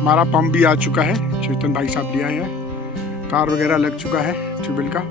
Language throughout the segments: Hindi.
हमारा पंप भी आ चुका है, चेतन भाई साहब ले आए हैं। तार वगैरह लग चुका है ट्यूबवेल का।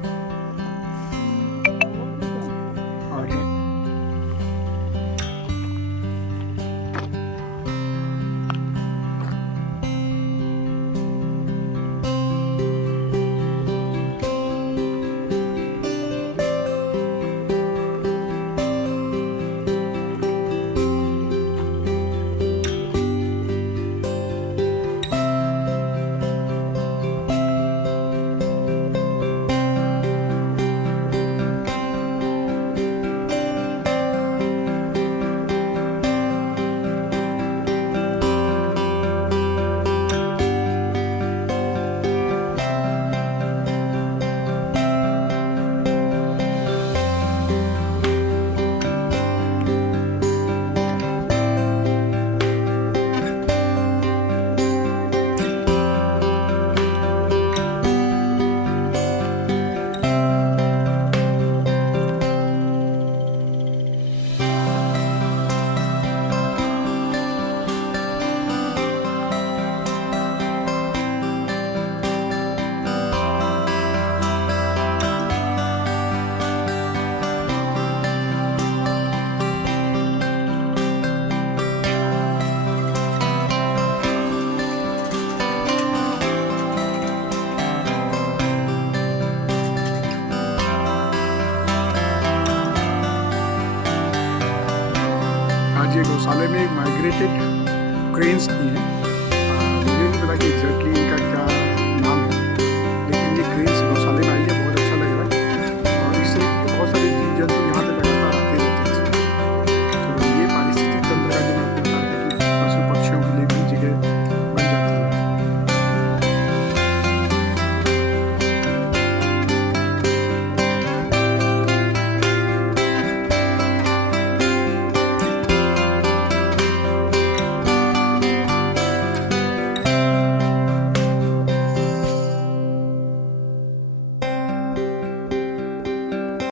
आज ये गौशाले में माइग्रेटेड क्रेन्स की हैं।